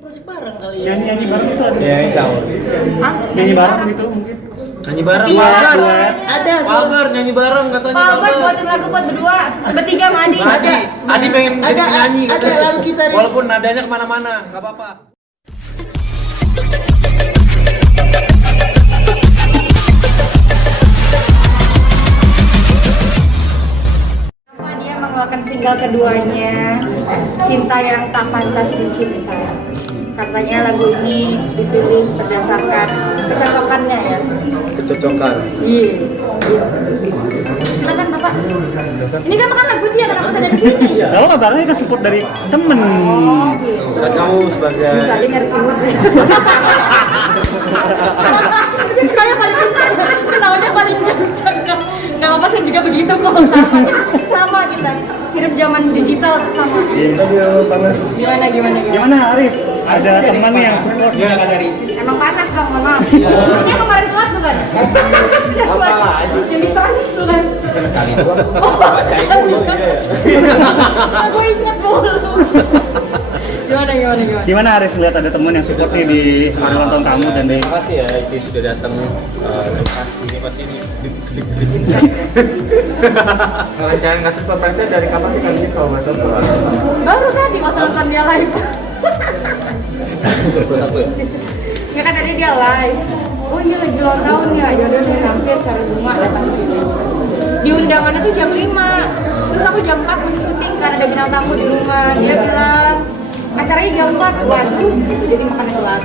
project bareng kali ya. Nyanyi bareng itu ada. Ya, insya Allah. Nyanyi bareng gitu mungkin. Nyanyi bareng, Iya, Palmer. ada Palmer nyanyi bareng katanya. Palmer buatin lagu buat berdua, bertiga sama Adi. Adi pengen jadi penyanyi. Ada lagu kita. Walaupun nadanya kemana-mana, nggak apa-apa. Dia mengeluarkan single keduanya, Cinta Yang Tak Pantas Dicinta. Katanya lagu ini dipilih berdasarkan kecocokannya ya. Kecocokan. Iya. Silakan Bapak. Ini kan makan lagu dia, kenapa saya dari sini? Kalau kabarnya kan support dari temen. Oh, gitu. Kan kamu sebagai Bisa aja nyari views ya. Saya paling kencang, ketawanya paling kencang. Nggak apa-apa, saya juga begitu kok. Sama kita, hidup zaman digital sama. Gimana? Gimana Arif? Ada teman yang support ya dari Emang panas bang, mohon maaf. Ini kemarin kelas bukan? Yang di trans bukan? Aku ingat dulu. Gimana? Gimana Arif lihat ada teman yang support nih di nonton kamu dan di Terima kasih ya, Ici sudah datang. Pasti ini. Jangan ngasih surprise dari kapan sih kali ini kalau nggak tahu? Baru tadi waktu nonton dia live. Buat apa ya? Ya kan tadi dia live. Oh iya lagi ulang tahun ya, yaudah nih hampir cari bunga datang ke sini. Di undangannya tuh jam 5. Terus aku jam 4 masih syuting karena ada bintang tamu di rumah. Dia bilang acaranya jam 4, waduh gitu, jadi makannya telat.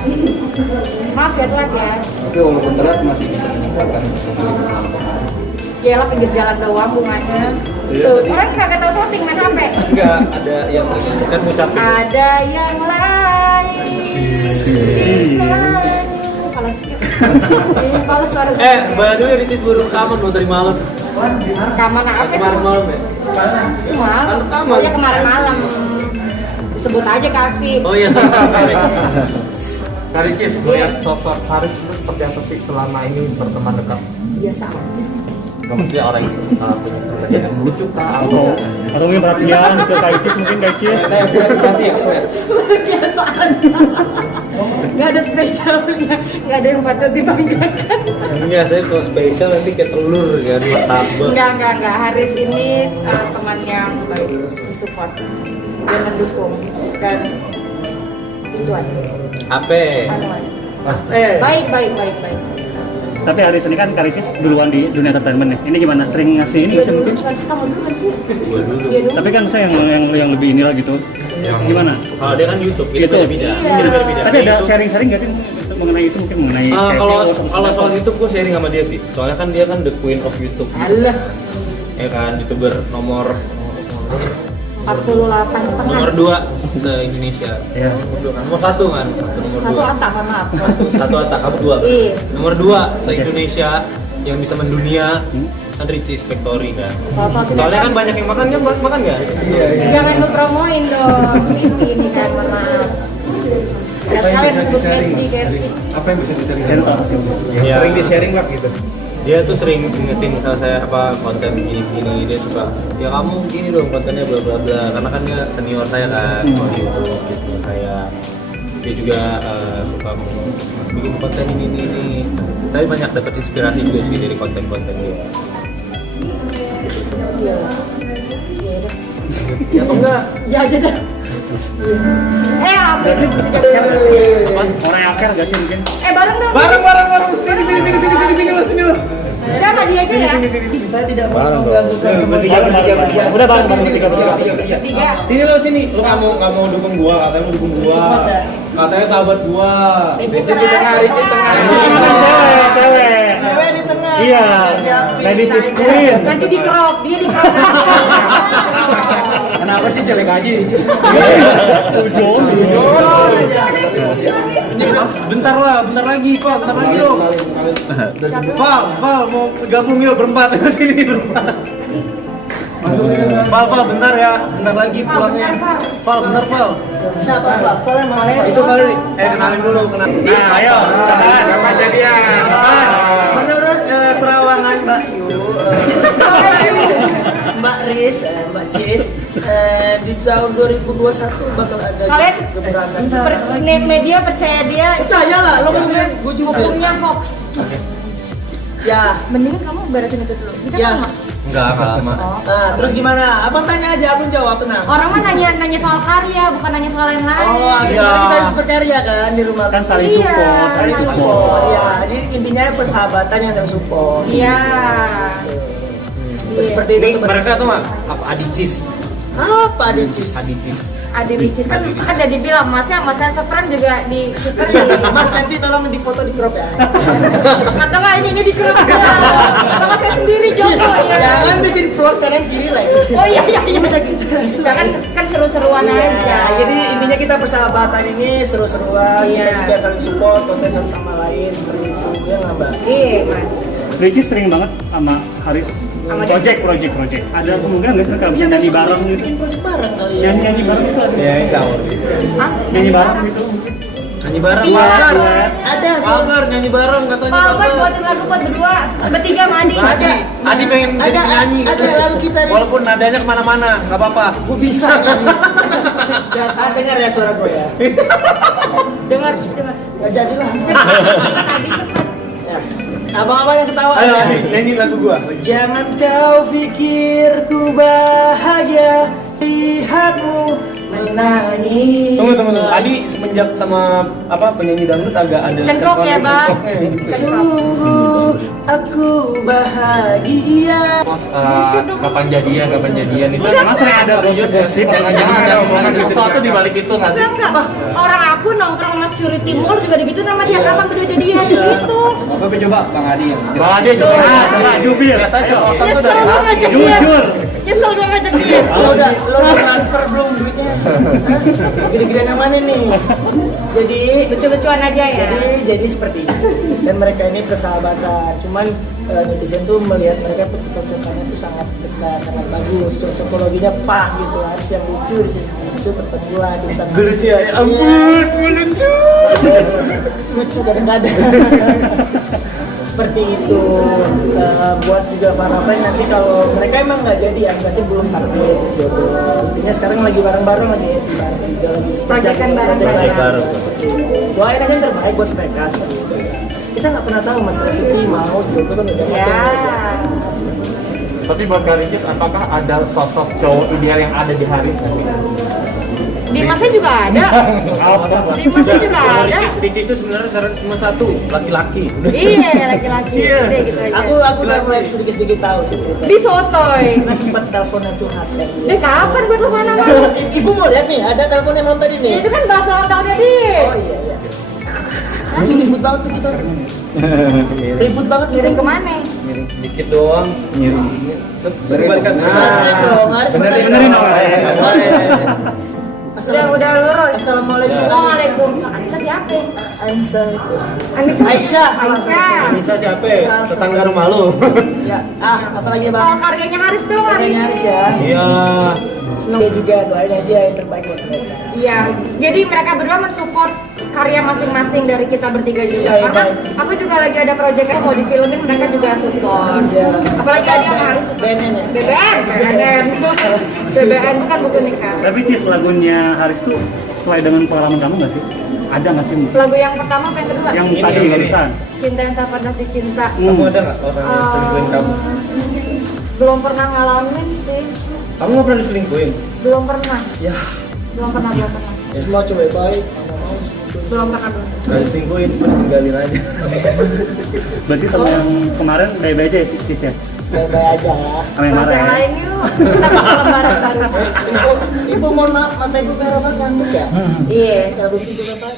Maaf ya telat ya. Tapi walaupun telat masih bisa meningkatkan. Ya lah pinggir jalan doang bunganya. Tuh, orang kagak tahu syuting main HP. Enggak, ada yang kan ngucapin. Ada yang lain. Palas yuk. Palas suara. Mbak Dwi Ricis baru rekaman loh dari malam. Rekaman apa sih? Kemarin malam ya? Malam. Pokoknya kemarin malam. Sebut aja Kavi. Oh iya, Kak Ricis, melihat sosok Haris itu seperti apa sih selama ini berteman dekat? Biasa aja. Gak mesti orang yang punya pertanyaan yang lucu kah? Atau atau mungkin perhatian ke Kaicis mungkin Kaicis. Biasa aja. Gak ada spesialnya, gak ada yang patut dibanggakan. Enggak, saya kalau spesial nanti kayak telur kan, martabak. Enggak. Haris ini teman yang baik, support dan mendukung dan itu aja. Apa? Anu aja. Baik. Tapi Aris ini kan Kaicis duluan di dunia entertainment nih. Ini gimana? Sering ngasih ini Dia sih dulu, mungkin? kan kamu dulu kan sih? Gua dulu. Dia dulu. Tapi kan saya yang lebih inilah gitu. Gimana? Kalau dia kan YouTube, itu YouTube. beda. Iya. Beda. Tapi ada sharing-sharing nggak sih mengenai itu mungkin mengenai Kalau soal YouTube gue sharing sama dia sih. Soalnya kan dia kan the queen of YouTube. Alah, Ya kan, YouTuber nomor 48,5. nomor 2 se-Indonesia. Iya. Nomor 1 kan? Nomor Satu 2. atak, mohon maaf. Satu atak, kamu 2. Iya. Nomor 2 se-Indonesia yang bisa mendunia kan Ricis Factory kan. Soalnya kan banyak yang makan nggak? Iya. Jangan lu promoin dong. Ini kan, mohon maaf. Ada sekali yang disebut Mendy, KFC. apa yang bisa di-sharing? Ya, Sering di-sharing lah gitu. dia tuh sering ingetin sama saya apa konten gini dia suka ya kamu gini dong kontennya bla bla bla karena kan dia senior saya kan kalau di YouTube dia senior saya dia juga suka bikin konten ini saya banyak dapat inspirasi juga sih dari konten-konten dia gitu sih. Iya. Ya atau enggak? Ya aja dah. Hampir Apa? Orang yang akhir gak sih mungkin? bareng dong. Bareng sini lo. Udah sama dia aja ya. Saya tidak mau Bareng mengganggu bertiga. Udah bareng tiga. Tiga. Sini lu nggak mau dukung gua katanya mau dukung gua katanya sahabat gua Ricis setengah. Cewek. Cewek di tengah. Iya. Ladies is queen. Nanti di crop, dia di crop. Kenapa sih jelek aja? Sujon. bentar lagi dong Val mau gabung yuk berempat sini berempat Val bentar ya bentar lagi pulangnya bentar, Val. Siapa Val? Val yang mana? itu kali kenalin dulu Nah, ayo. Apa jadian? Menurut terawangan Mbak Yu, Mbak Riz, Mbak Cis, Di tahun 2021 bakal ada Kalian gebrakan. media percaya dia Percaya lah, lo kan bilang gue juga. hukumnya hoax. Ya. Mendingan kamu beresin itu dulu. Kita Ya. sama. Enggak lama. Oh. Nah, terus gimana? Abang tanya aja, abang jawab tenang. Orang mah nanya soal karya, bukan nanya soal yang lain. Oh, Iya. kita harus berkarya kan di rumah. Kan saling Iya, support, saling Saling support. support. Ya, jadi intinya persahabatan yang saling support. Iya. Terus seperti itu. Ini mereka tuh nggak apa adicis? Apa dia cis? Adicis. Ada bicis kan ada dibilang masnya Sefran juga di kita di Mas nanti tolong di foto di crop ya. atau nggak ini di crop aja sama saya sendiri Joko ya. Jangan bikin vlog kanan kiri lah. Oh iya kan seru-seruan Iya, aja. jadi intinya kita persahabatan ini seru-seruan, kita Iya. juga saling support, konten satu sama lain seperti itu. Ya nggak mbak? Iya mas. Ricis sering banget sama Haris Sama project. Ada kemungkinan nggak sih kalau bisa nyanyi bareng gitu? Bikin project bareng kali ya. Nyanyi bareng itu ada. Ya, sahur. Hah? Nyanyi bareng gitu. Nyanyi bareng. Iya. Palmer. Ada Palmer nyanyi bareng katanya. Palmer buatin lagu buat berdua, bertiga sama Adi. Adi, Adi pengen jadi Ada, penyanyi. ada lagu kita nih. Walaupun nadanya kemana-mana, nggak apa-apa. Gue bisa nyanyi. Jangan dengar ya suara gue ya. Dengar. Nggak jadilah. Adi cepat. Ya. Abang-abang yang ketawa Ayo, ya. Adi, nyanyi lagu gua. Jangan kau pikir ku bahagia lihatmu menangis. Tunggu. Adi semenjak sama apa penyanyi dangdut agak ada Cengkok ya, Bang. cengkoknya. Sungguh aku bahagia. Mas, kapan jadian itu Emang sering ada gosip-gosip, jangan-jangan ada omongan sesuatu di balik itu nggak sih? Enggak. Orang aku nongkrong sama security mall juga begitu nama dia kapan berdua jadian gitu. Apa coba Bang Adi yang Bang Adi coba, coba jubir. Nyesel gue ngajak dia. Jujur. Nyesel gue ngajak dia. Lo udah transfer belum duitnya? Hah? Gede-gedean yang mana nih? Jadi Lucu-lucuan aja ya. jadi seperti itu. Dan mereka ini persahabatan. Cuman netizen tuh melihat mereka tuh kecocokannya tuh sangat dekat, sangat bagus. Cocokologinya pas gitu. Harus yang lucu di sini lucu bertemu lah di tengah. Lucu ya, ampun, lucu. Lucu kadang-kadang. Seperti itu. Buat juga para fans nanti kalau mereka emang nggak jadi ya berarti belum takdir jodoh. Intinya sekarang lagi bareng-bareng lagi bareng juga lagi Proyekan bareng. Project bareng. doain aja yang terbaik buat mereka seperti itu. Kita nggak pernah tahu Mas Resipi mau jodoh kan udah Ya. Tapi buat Kak Ricis, apakah ada sosok cowok ideal yang ada di Haris? Dimasnya juga ada. Dimasnya juga ada. Ricis itu sebenarnya saran cuma satu, laki-laki. Iya, laki-laki. Iya. Udah gitu aja. Aku udah mulai sedikit tahu sih. Di sotoy. Karena sempat teleponan curhat kan. Deh kapan buat lu mana mana? Ibu mau lihat nih, ada teleponnya malam tadi nih. Itu kan bahasa ulang tahunnya di. Oh iya. Ini ribut banget tuh kita. Ribut banget Kirim kemana? Miring sedikit doang. Miring. Sebalikan. Benerin dong. Udah lurus. Assalamualaikum. Waalaikumsalam. Anissa siapa? Anissa. Anissa. Aisyah. Aisyah. Bisa siapa? Tetangga rumah lu. Ya, apa lagi Soal bang? karyanya Haris dong hari Karyanya ini. Haris ya. Iyalah. Seneng dia juga, doain aja yang terbaik buat mereka. Iya. Jadi mereka berdua mensupport karya masing-masing dari kita bertiga juga. Iya, Karena iya. aku juga lagi ada proyeknya mau difilmin, mereka juga support. Iya. Apalagi ada yang Haris. BNN ya? BBN bukan buku nikah. Tapi Cis, lagunya Haris tuh sesuai dengan pengalaman kamu nggak sih? Ada nggak sih? Lagu yang pertama apa yang kedua? Yang Ini, tadi ini. barusan. Cinta yang tak pernah dicinta. Kamu ada nggak orang yang selingkuhin kamu? Belum pernah ngalamin sih. Kamu nggak pernah diselingkuhin? Belum pernah. Ya. Belum pernah. Semua cewek baik, mana mau. Belum pernah. Nggak diselingkuhin, tinggalin aja. Berarti sama yang kemarin baik-baik aja ya Cis ya? Baik-baik aja ya. Sama yang Bahasa marah yang ya? lain yuk. Kita bisa lebaran baru. Ibu mohon maaf, mata ibu merah banget ngantuk ya? Iya. Kalau begitu berapa?